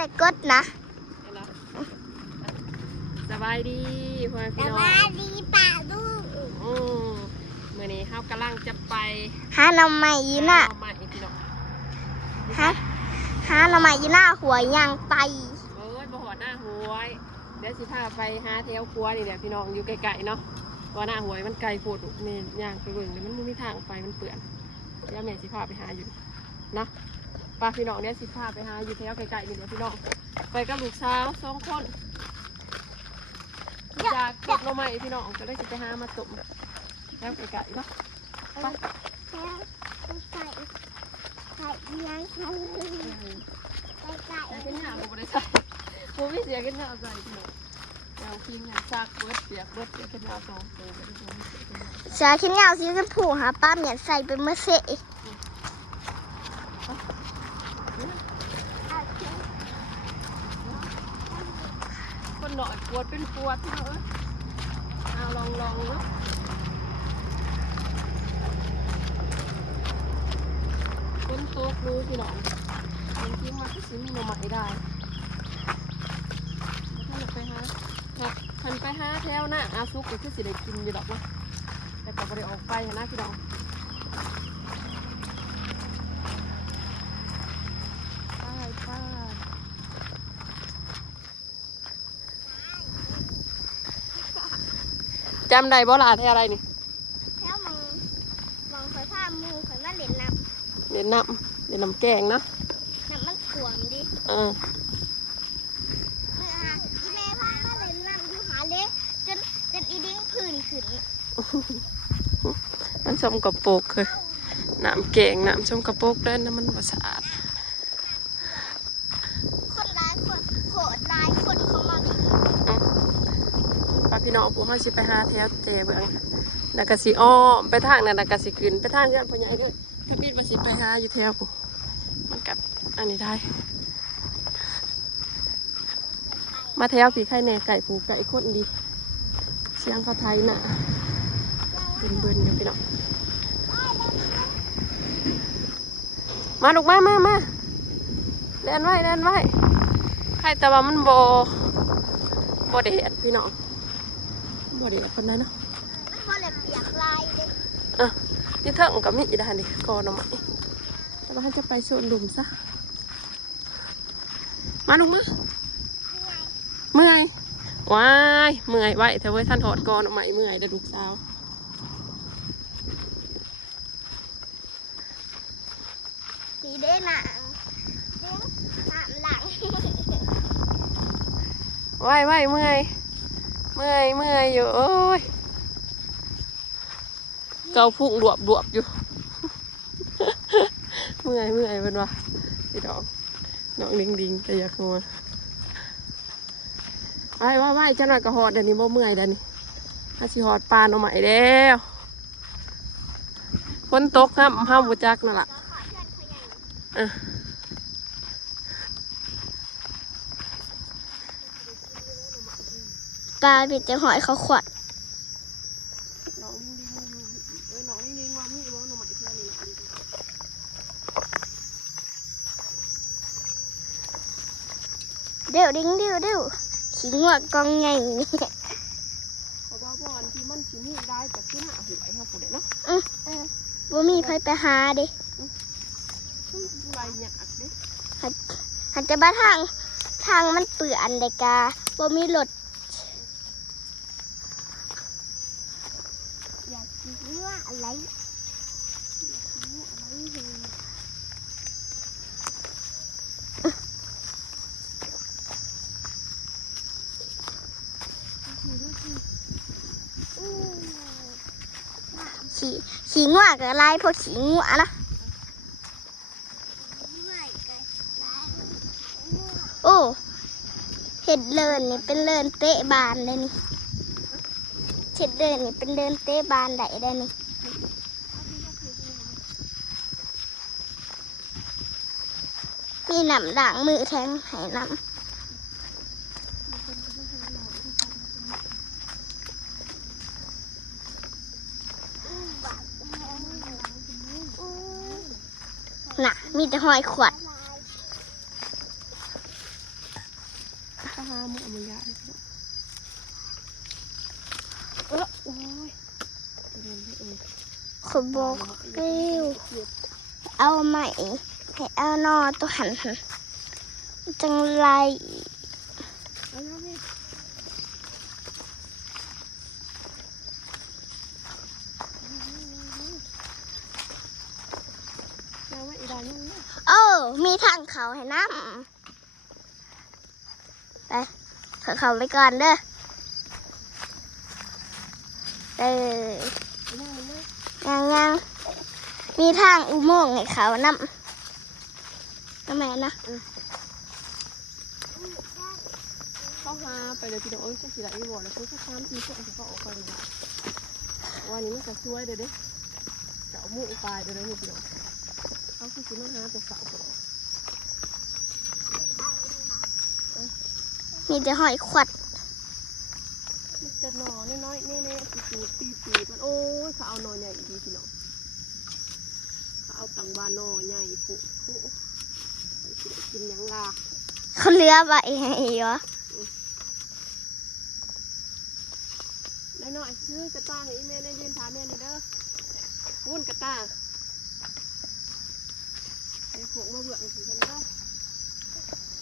ได้กดนะสบายดีพ่อแม่พี่น้องสบายดีป่าลูกเมื่อนี้เขากำลังจะไปหาหน่อไม้ยีน่ะหาหน่อไม้ยีน่ะหัวยังไปโอ้ยบ่หอดหน้าหวยเดี๋ยวสิพาไปหาแถวครัวนี่แหละพี่น้องอยู่ไกลๆเนาะว่าหน้าหวยมันไกลโพดเมย์ย่างไปเบิ่งเดี๋ยวมันไม่มีทางไปมันเปื่อนเดี๋ยวแม่สิพาไปหาอยู่เนาะป้าพี่น้องเนี่ยสิพาไปหาอยู่แถวไกลๆนี่เดี๋ยวพี่น้องไปกับลูกสาว2 คนอยากเก็บหน่อไม้พี่น้องก็ได้จะไปหามาตุ่มแล้วไก่ๆเนาะไปใส่ยังใส่ไก่ขึ้นหน้าผมไม่ได้ใส่ผมไม่เสียขึ้นหน้าใส่พี่น้องแล้วทิ้งเงินซากเบิดเปียกขึ้นหน้า2 ตัวเสือขี้เหงาสีชมพูหาป้าเหมียนใส่เป็นมะเสะคนหน่อยปวดเป็นปวดพี่น้องเอาลองเนาะคนโต๊ะรู้พี่น้องจริงๆมันก็ซื้อมีหน่อไม้ได้ถ้าเราไปหาคันไปหาแถวหน้าอาซุกก็คือสิได้กินอยู่ดอกวะแต่ก็ไม่ได้ออกไปนะพี่น้องไปจำได้บ่ล่ะแถวอะไรนี่แถวมองไฟผ้ามูไฟว่าเหรียญน้ำแกงเนาะน้ำมันขวมดิอีแม่พามาเหรียญน้ำอยู่หาเล็กจนอีดิ้งผื่นขึ้นมันชมกระโปกเลยน้ำแกงน้ำชมกระโปกได้น้ำมันสะอาดคนร้ายคนโหดร้ายคนเขามาดิป้าพี่น้องผมเขาสิไปหาแถวเจเบืองแล้วก็สิอ้อมไปทางนั้นแล้วก็สิขึ้นไปทางเพื่อนพ่อใหญ่เด้อถ้าพี่มาสิไปหาอยู่แถวผมมันกับอันนี้ได้มาแถวผีไข่แหน่ไก่ผูไก่ข้นดีเสียงเขาไทยน่ะเป็นเบิ้ลอยู่พี่น้องมาลูกมาเดินไว้ใครแต่ว่ามันบ่เด็ดพี่น้องบ่เด็ดคนนั้นเนาะมันพอเลยเปียกลายเลยนี่เถิงกับมีได้ดิกอหน่อไม้แต่ว่าจะไปโซนดุมซะมาลูกมาเมื่อยว้ายเมื่อยไว้แต่ว่าท่านถอดกอหน่อไม้เมื่อยเด็กลูกสาวสีเด้หนังหลังไว้เมื่อยอยู่โอ้ยเกาพุ่งรวบอยู่เมื่อยเป็นวะพี่น้องดิงแต่อยากงัวไว้จะหน่อยก็หอดเดี๋ยวนี้บ่เมื่อยเดี๋ยวนี้ถ้าสิหอดปลาหน่อไม้แล้วฝนตกครับห้ามบุจักนั่นแหละปลาเป็นจะหอยเขาขวดเดี๋ยวขี้งวกกองใหญ่นี่เพราะว่าบ่อนที่มันสิมีได้แต่ขึ้นหาหวยเขาปุ๋ยเนาะบ่มีใครไปหาดิใบหยากดิหันจะบ้าทางมันเปื่อนเลยกาบ่มีรถอยากกินว่าอะไรขี้งัวกับอะไรพวกขี้งัวนะโอ้เห็ดเลินนี่เป็นเลินเตะบานเลยนี่เห็ดเลินนี่เป็นเลินเตะบานได้ได้นี่มีน้ำด่างมือแทงให้น้ำน่ะมีแต่หอยขวด อาหารหมูมันยากโอ้ยเดินให้ขอบอกเร็วเอาใหม่ให้เอานอตัวหันจังไร เอาแล้วนี่แล้วว่าอีดายังเนี่ย โอ้มีทางเขาให้น้ำไปเขาไปก่อนเด้อยังมีทางอุโมงค์ให้เขาน้ำทำไมนะ เข้าหาไปเลยพี่น้องจะสีไหลอีบ่อแล้วเขาจะข้ามทีพวกเขาออกไปเลยวันนี้มันจะช่วยเด้อเด้จะเอาหมูปลายเด้อเลยพี่น้องเขาคือสิมาหาตัวสาวก่อน มีแต่หอยขวัด มันจะหน่อน้อยๆเนี่ยตีมันโอ้ยเขาเอาหน่อใหญ่ดีพี่น้องเขาเอาตังบานหน่อใหญ่ผู้กินยังลา เขาเลือไปให้เหรอ น้อยๆซื้อกระตาให้แม่ได้ยืนถามแม่นี่เด้อวุ้นกระตาไอ้พวกมาเบื่อสิฉันเด้อ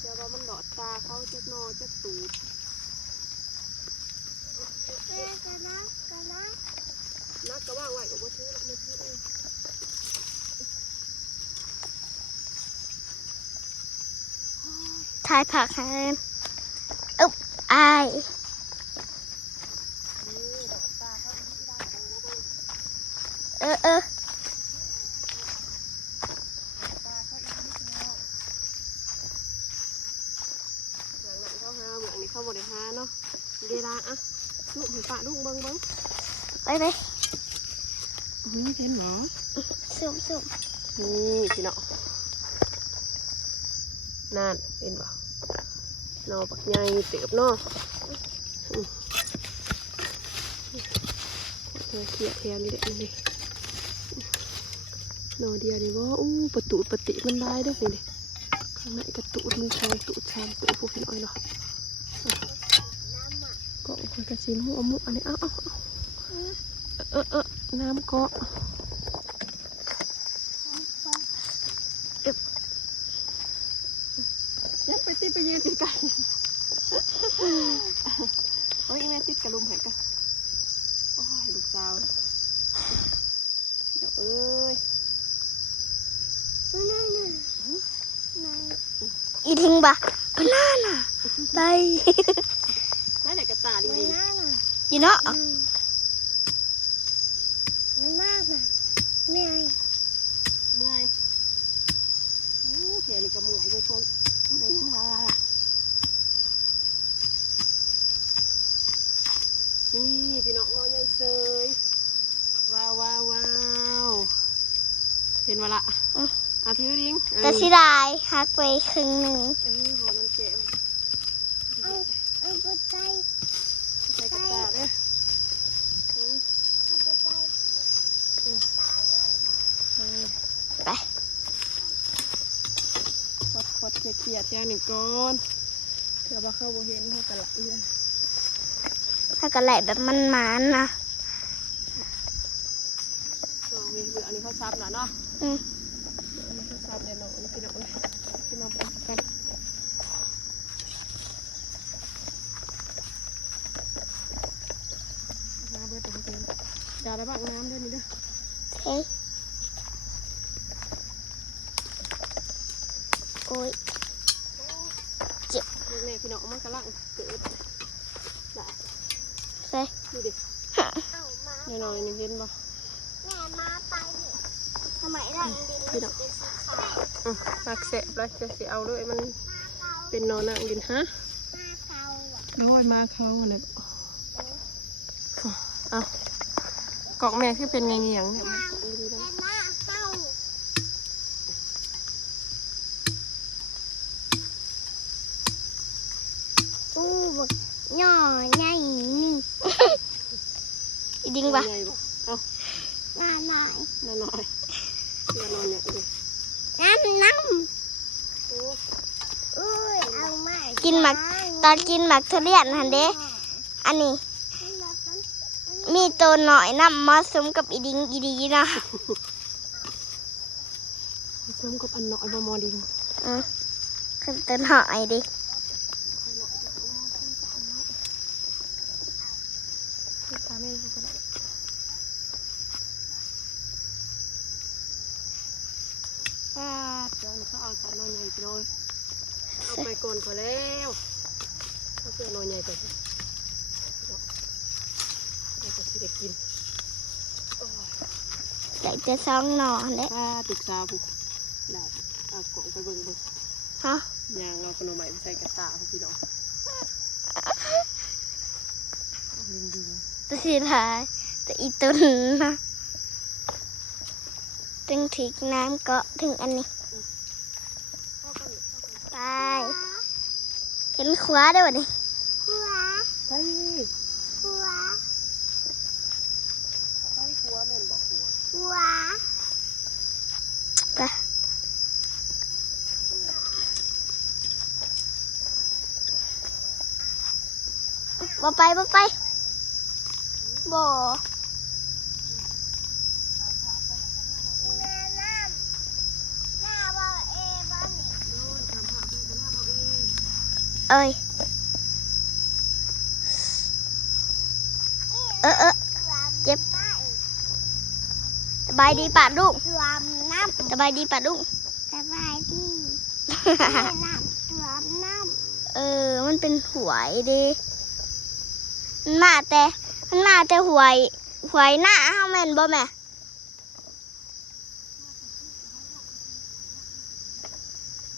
เดี๋ยวว่ามันดอดตาเขาจะนอจะตูดนักก็ว่างไหวกับบ่ซื้อแล้วไม่ซื้อเอง ทายผักให้อึ๊บอายเออเข้าหาเบื่อนี่เข้าบ่ได้หาเนาะเดลาอ่ะลูกให้ปะลูกเบิ่งไปเฮ้ยเห็นหรอ สุ่มนี่พี่เนาะนั่นเป็นบ่นอปักใหญ่เติบเนาะเธอเขี่ยแถวนี่เด็กนี่นอเดียวนี่ว่าอู้ประตูปฏิมันได้ด้วยสิข้างในกระตูดมันชามตูดพวกพี่น้อยเนาะเกาะคนกระชิมหัวมุอันนี้น้ำเกาะยัดไปติดไปยืนไกลๆโอ้ยแม่ติดกระลุมให้กันโอ้ยลูกสาวเดี๋ยวเอ้ย อีทิ้งปะบานาน่ะไป นั่นแหละกระตาดีๆ อยู่เนาะ เมื่อยโอ้แขนนี่ก็เมื่อยไปคนเมื่อยยังว่านี่พี่น้องนอนยังเซยว้าวเห็นมาละถือดิ้ง แต่สิได้ฮักไปครึ่งหนึ่ง บอลนั่นเจ็บ เอาไปใส่ ใส่กระตาเด้อไป ขดเขี่ยแถวหนึ่งก้อนเดี๋ยวว่าเข้าบ่เห็นเขากระไหลเลย ถ้ากระไหลแบบมันหมานนะ มีเบื่ออันนี้เขาซับนะเนาะอันนี้เขาซับเดี๋ยวน้องอันนี้พี่น้องเลยพี่น้องกันน้ำเบิดตรงนี้ยาระบายน้ำด้วยนี่เด้อ เฮ้ยโอ้ย แม่พี่น้องมันกำลังเกิดได้ ใส่ ดูดิน้อยๆนี่เห็นบ่ แม่มาไปทำไมได้ดิน พี่น้องหักเสะแล้วจะเสียเอาด้วยมันเป็นนอนนั่งดินฮะน้อยมาเขาเนี่ยเอากอกแม่คือเป็นเงียงๆเนี่ยมันดีนะอู้บักย่อใหญ่นี่อีดิ้งปะ เอา มาหน่อย น้อยเชื่อนอนเนี่ยดิ น้ำ โอ้ อุ้ยเอามากินหมักต ตอนกินหมักทุเรียนหันเด้อันนี้ มีตัวหน่อยน้ำมาสมกับอีดิงอีดีนะ สมกับอันน้อยบ่มอดิง ขึ้นตัวหน่อยดิ ตาแม่ก็ได้ป้าเดี๋ยวเขาเอาสัตว์น้อยใหญ่ไปเลยเอาไปก่อนก็แล้วเขาเสื้อน้อยใหญ่ไปสิเราจะสิได้กิน ได้จะซองหน่อเด้ ป้าตึกสาวปุ๊บดาบเอากล่องไปเบิ่งดู ฮะ ยางเราขนมใหม่ไปใส่กระตาพี่น้องดึงดึง ตัวสีลายตัวอีตุนนะถึงถิกน้ำก็ถึงอันนี้ไปเห็นขวาได้ป่ะนี่ขวา ใช่ ขวา ใช่ขัวแม่นบอกขัว ขวาไปบ่ไปบ่ไปบ่เอ้ยเจ็บสบายดีป่ะลุงสบายดีป่ะลุงมันเป็นหวยดิมันมาแต่หวยหน้าเฮาแม่นบ่แม่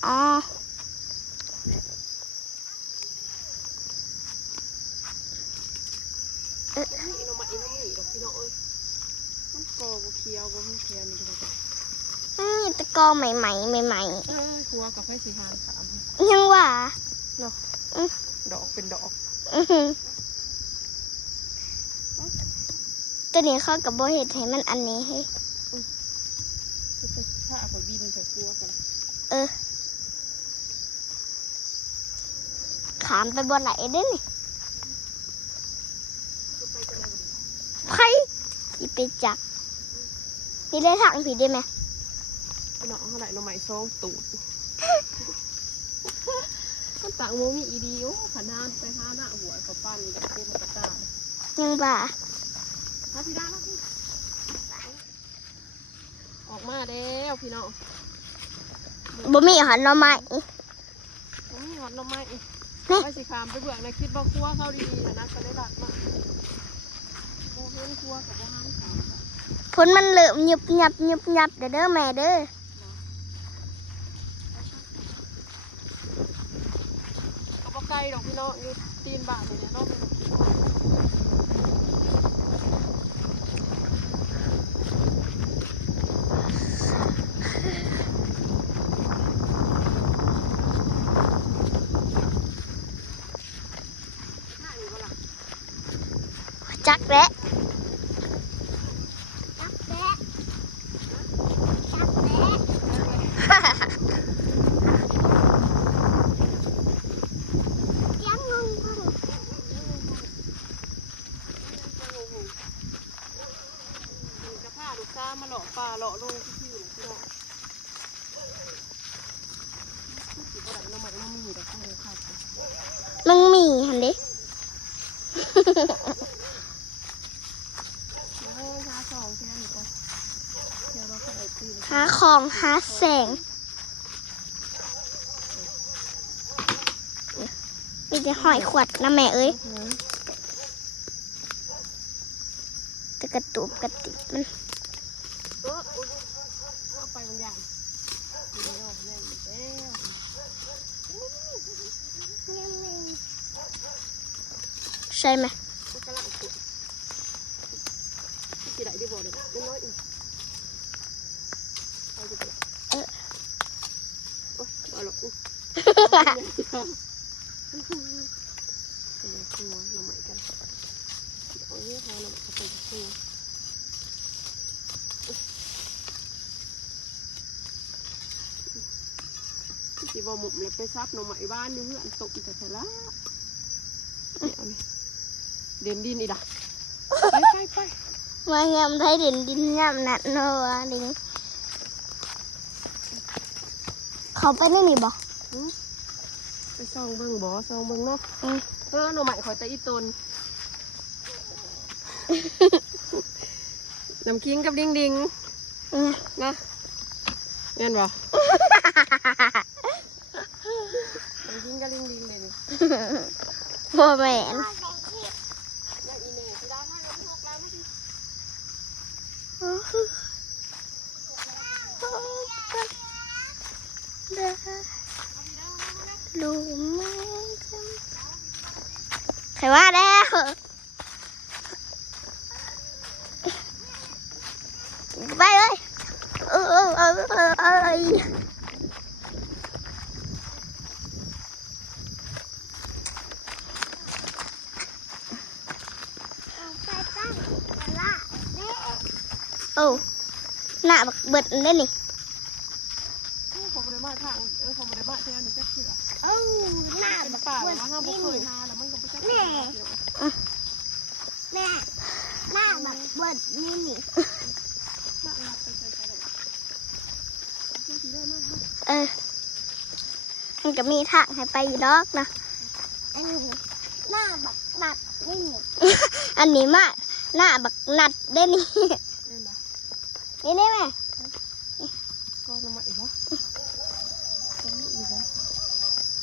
อ๋อนี่น้องใหม่น้องหมีดอกพี่น้องเอ้ยมันกอบ่เคี้ยวบ่เคี้ยวนี่ก็ได้ นี่ตะกอใหม่ๆใหม่ ขัวกับไฟสีหางขาม ๆยังว่า ดอกเป็นดอก อื้อหือตัวนี้เข้ากับโบเห็ดให้มันอันนี้ให้ ถ้าเอาไปบินใส่ขัวกัน ขามไปบนไหลได้นี่ ไปกันแล้ว ไพ่อีไปจับนี่ได้ถังผีได้ไหม พี่น้องเท่าไหร่น้องใหม่ซองตูดมันต่างโมมีอีดีโอ้ขนาดไปหาหน้าหัวเขาปั้นกับเต็มกระตา ยังบ่า มาพี่ด้าแล้วพี่ออกมาแล้วพี่น้อง บ่มีหันหน่อไม้ ผมมีหอดน้ำไม้ไปสิขามไปเบื่อนะคิดว่าครัวเข้าดีๆนะก็ได้หลักมาโอ้เห็นครัวกับว่าห้างขาม พ้นมันเหลือมยุบยับเด้อแม่เด้อ กับว่าไก่ดอกพี่น้องอยู่ตีนบาทเนี่ยเนาะจักแร้มาหล่อปลาหล่อลงที่เลยพี่น้องสิบ่ได้น้ำมันมันมีแต่ข้าวขาด มึงมีหันดิ หาสองแค่นี้ก็เดี๋ยวเราก็ได้ตีน หาของหาแสงมีแต่หอยขวดนะแม่เอ้ยจะกระตุบกระติกมัน เอาไปบางอย่างมีนอกแน่อยู่แล้ว ใช่ไหม มันกำลังสุกที่ไหนดีบ่เลยน้อยอีกเอาจะเป็นโอ้เอาหรอกเป็นครัวเราใหม่กันเอาเนี้ยพอเราจะเป็นครัวสีบอหมุมเลยไปซับหน่อไม้บ้านอยู่เพื่อนตกแต่ละ เนี่ยเอานี่เด่นดินอีด่ะไป มายำไทยดินยำนัดโนวะดิงเขาไปนี่บ่ ไปซองเบิ่งบ่ซองเบิ่งเนาะหน่อไม้ข่อยแต่อีตนน้ำคิงกับดิงนะเงี้ยบ่น้ำคิงกับดิงเลย พ่อแม่น ยังอีเน่สิดาให้เราพวกเราไม่ดี ลูกแม่ใครว่าแล้วไปเลยโอ้หน้าบักเบิดได้นี่ ผมไม่ได้มาทางผมไม่ได้มาแถวนี้จักเสือ เอ้าหน้า เป็น บัก ป่า เบิ แล้ ด วห้ามบ่ ได้ เคย นี่ มาแล้วมันก็ไปจัก แม่หน้าบักเบิดนี่นี่มันก็มีทางให้ไปอยู่ดอกนะอันนี้หน้าบักนัดนี่นี่อันนี้มาหน้าบักนัดได้นี่นี่ได้ไหม ก็น้ำมันอีกวะ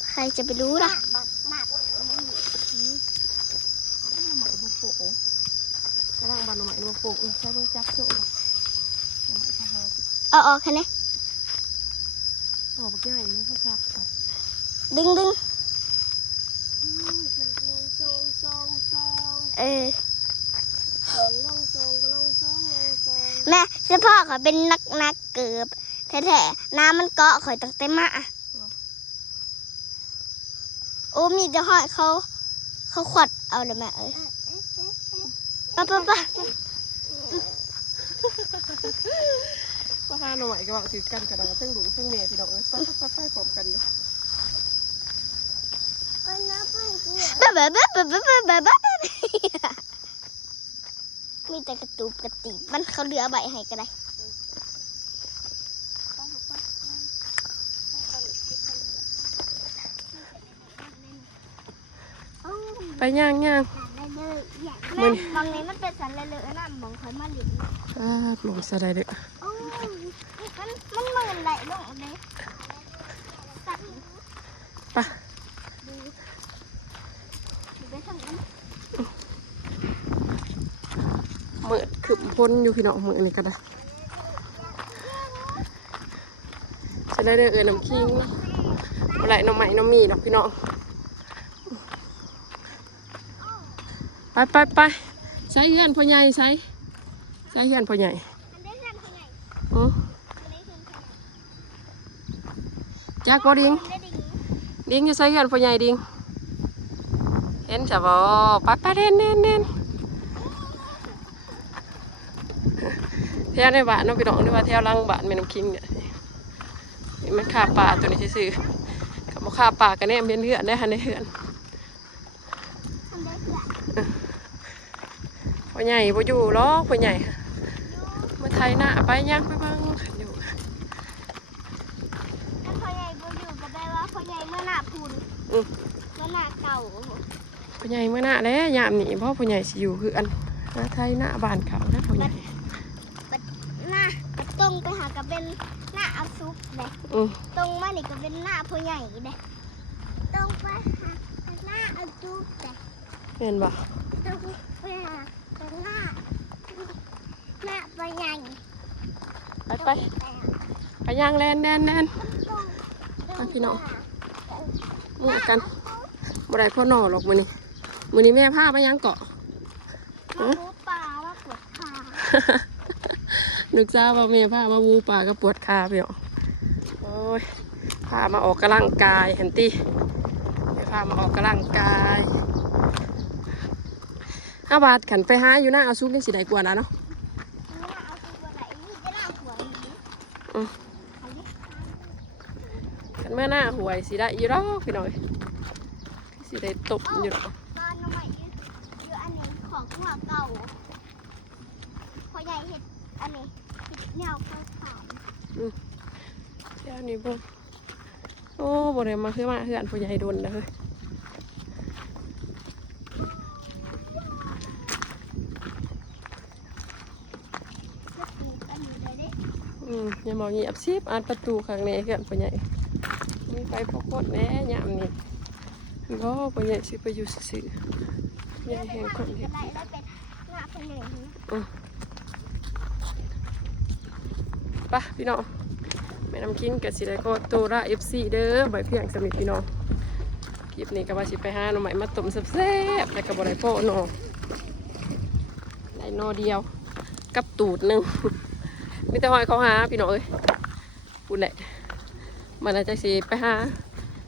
ใครจะไปรู้ล่ะ น้ำมันบุโปะกำลังบานน้ำมันบุโปะใช้เบิ่งจับโซ่น้ำมันข้าวหา เอาแค่นี้ ออกใหญ่นี่เขาซับ ดึง ซอง เออ ลองซองก็ลองซอง แม่เสื้อพ่อเขาเป็นนักเกือบแท้ๆน้ำมันเกาะข่อยตั้งแต่มาโอ้มีจะหอยเขาขวดเอาเลยแม่ป้า ก็ห้าหน่อยก็ถือกันกระดาษเพิ่งดูเพิ่งเมย์พี่ดอกไปพร้อมกันอยู่ มีแต่กระตูบกระติบมันเขาเหลือใบให้ก็ได้ ไปย่างมันบางนี้มันเป็นสันเลอะๆนะมองคอยมาหลิน หลงสะได้เด้อ มันเหมือนไหลลงเลย ไปเหมือนคือพ้นอยู่พี่น้องเหมือนนี่ก็ได้จะได้เด้อน้ำคิงเนาะอะไรน้ำใหม่น้ำมีดอกพี่น้องไปใช้เฮือนพ่อใหญ่ใช้เฮือนพ่อใหญ่จักบ่ดิงจะใช้เฮือนพ่อใหญ่ดิงเห็นจะบ่ไปเด่นแถวในบ้านน้องพี่น้องนี่ว่าแถวหลังบ้านแม่น้ำคิงเนี่ยนี่มันฆ่าปลาตัวนี้ซื่อๆกับบ่ฆ่าปลากันแน่เป็นเฮือนได้หันในเฮือนพ่อใหญ่บ่อยู่หรอกพ่อใหญ่มาไทยหน้าไปย่างไปบ้างขันอยู่ พ่อใหญ่บ่อยู่ก็แปลว่าพ่อใหญ่เมื่อหน้าพูนเมื่อหน้าเก่า พ่อใหญ่เมื่อหน้าแล้วยามนี้เพราะพ่อใหญ่สิอยู่คืออันมาไทยหน้าบ้านเขานะพ่อใหญ่ หน้าตรงไปหากับเป็นหน้าอาซุปเลยตรงมานี่ก็เป็นหน้าพ่อใหญ่เลยตรงไปหาหน้าอาซุปเลย เห็นบ่ ตรงไปหาหน้าพ่อใหญ่ ไปย่างแลนพี่น้องมั่วกันบ่ได้พ่อหน่อหรอกมื้อนี้แม่พาไปย่างเกาะ มาบูปลามาปวดขา นึกซะว่าแม่พามาวูปลาก็ปวดขาพี่น้องโอ้ยพามาออกกำลังกายเห็นติแม่พามาออกกำลังกาย5 บาทขันไปหาอยู่หน้าอาซุกนี่สิได้กว่านะเนาะ ขันเมื่อหน้าหวยสิได้อยู่ดอกพี่น้อยสิได้ตบอยู่ดอก ตอน น้ำใหม่อยู่อันนี้ของหัวเก่าพอใหญ่เห็ดอันนี้เห็ดแนวค่อยขาม เดี๋ยวนี้บ่โอ้บ่ได้มาคือมาเฮือนผู้ใหญ่โดนเด้อ จะปลูกอันนี้ได้เด้ อย่าบอกเงียบซิบอ่านประตูข้างในเฮือนผู้ใหญ่มีไฟพกโคตรแหน่ยามนี้ก็ผู้ใหญ่สิไปอยู่ซื่อๆใหญ่แห่งคนเฮ็ด ไรแล้วเป็นหน้าคนหนึ่ง ปะพี่น้องแม่น้ำคิงกับสิได้ก็ตัวละ FC เด้อใบเพียงสมิทพี่น้องคลิปนี้ก็ว่าสิไปหาหน่อไม้มาต้มแซ่บๆแล้วก็บ่ได้โปะหน่อได้หน่อเดียวกับตูดหนึง มีแต่หอยเขาหาพี่น้องเอ้ยพูดแหละมันอาจจะสิไปหา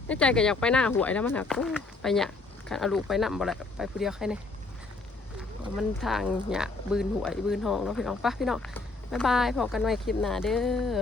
ในใจก็อยากไปหน้าหวยแล้วมันหักโอ้ไปหยะคันเอาลูกไปนำบ่ได้ไปผู้เดียวใครเนี่ยมันทางหยะบืนหวยบืนทองเนาะพี่น้องปะพี่น้องบ๊ายบายพบกันใหม่คลิปหน้าเด้อ